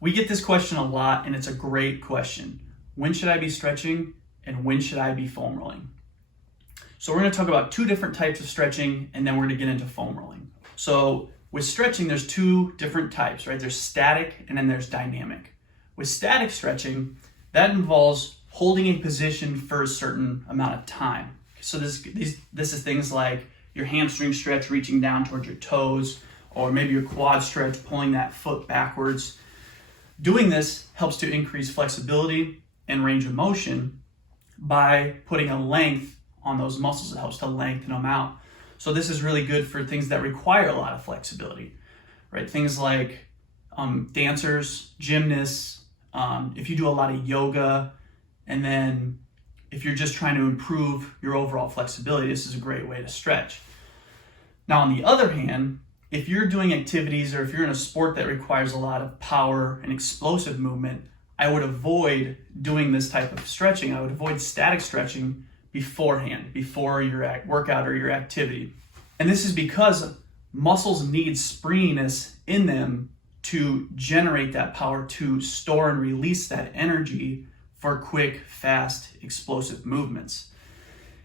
We get this question a lot, and it's a great question. When should I be stretching and when should I be foam rolling? So we're going to talk about two different types of stretching, and then we're going to get into foam rolling. So with stretching, there's two different types, right? There's static and then there's dynamic. With static stretching, that involves holding a position for a certain amount of time. So this is things like your hamstring stretch, reaching down towards your toes, or maybe your quad stretch, pulling that foot backwards. Doing this helps to increase flexibility and range of motion by putting a length on those muscles. It helps to lengthen them out. So this is really good for things that require a lot of flexibility, right? Things like dancers, gymnasts, if you do a lot of yoga, and then if you're just trying to improve your overall flexibility, this is a great way to stretch. Now, on the other hand, if you're doing activities or if you're in a sport that requires a lot of power and explosive movement, I would avoid doing this type of stretching. I would avoid static stretching beforehand, before your workout or your activity. And this is because muscles need springiness in them to generate that power, to store and release that energy for quick, fast, explosive movements.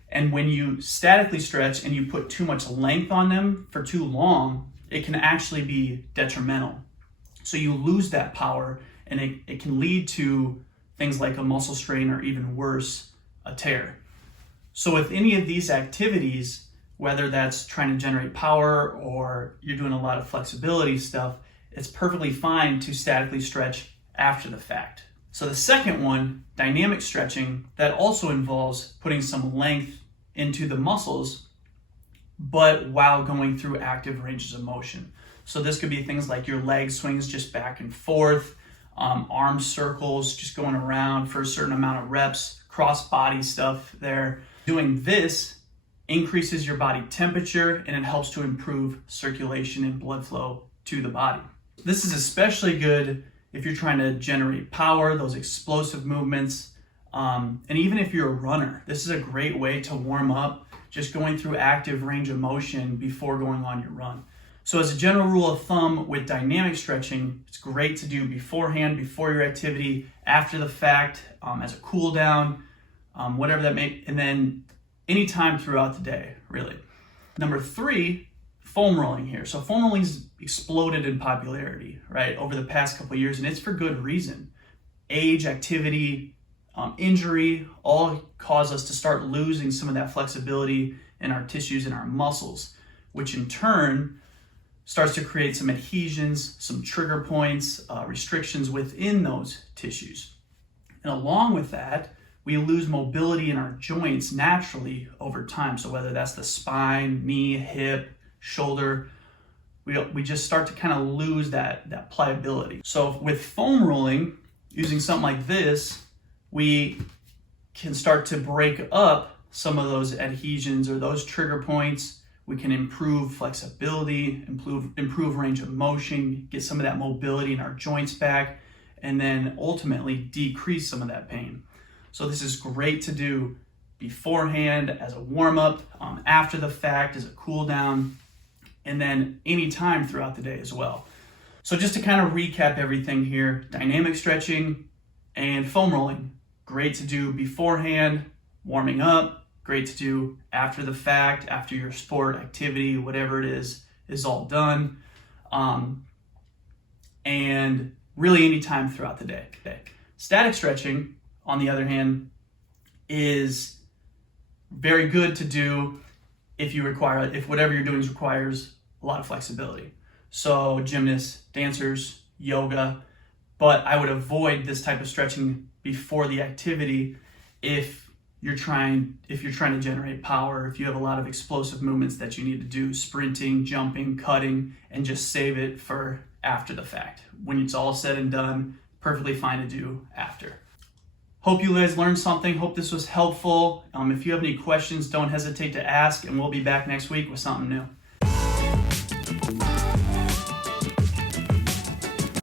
And when you statically stretch and you put too much length on them for too long, it can actually be detrimental. So you lose that power, and it can lead to things like a muscle strain, or even worse, a tear. So with any of these activities, whether that's trying to generate power or you're doing a lot of flexibility stuff, it's perfectly fine to statically stretch after the fact. So the second one, dynamic stretching, that also involves putting some length into the muscles, but while going through active ranges of motion. So this could be things like your leg swings just back and forth, arm circles just going around for a certain amount of reps, cross body stuff there. Doing this increases your body temperature, and it helps to improve circulation and blood flow to the body. This is especially good if you're trying to generate power, those explosive movements, and even if you're a runner. This is a great way to warm up, just going through active range of motion before going on your run. So as a general rule of thumb with dynamic stretching, it's great to do beforehand, before your activity, after the fact, as a cool down, whatever that may, and then anytime throughout the day, really. Number 3, foam rolling here. So foam rolling's exploded in popularity, right, over the past couple of years, and it's for good reason. Age, activity, injury, all cause us to start losing some of that flexibility in our tissues and our muscles, which in turn starts to create some adhesions, some trigger points, restrictions within those tissues. And along with that, we lose mobility in our joints naturally over time. So whether that's the spine, knee, hip, shoulder, we just start to kind of lose that pliability. So with foam rolling, using something like this, we can start to break up some of those adhesions or those trigger points. We can improve flexibility, improve range of motion, get some of that mobility in our joints back, and then ultimately decrease some of that pain. So this is great to do beforehand as a warm-up, after the fact as a cool down, and then anytime throughout the day as well. So just to kind of recap everything here, dynamic stretching and foam rolling, great to do beforehand, warming up, great to do after the fact, after your sport, activity, whatever it is all done. And really anytime throughout the day. Static stretching, on the other hand, is very good to do if whatever you're doing requires a lot of flexibility. So gymnasts, dancers, yoga, but I would avoid this type of stretching before the activity if you're trying to generate power, if you have a lot of explosive movements that you need to do, sprinting, jumping, cutting, and just save it for after the fact. When it's all said and done, perfectly fine to do after. Hope you guys learned something. Hope this was helpful. If you have any questions, don't hesitate to ask, and we'll be back next week with something new.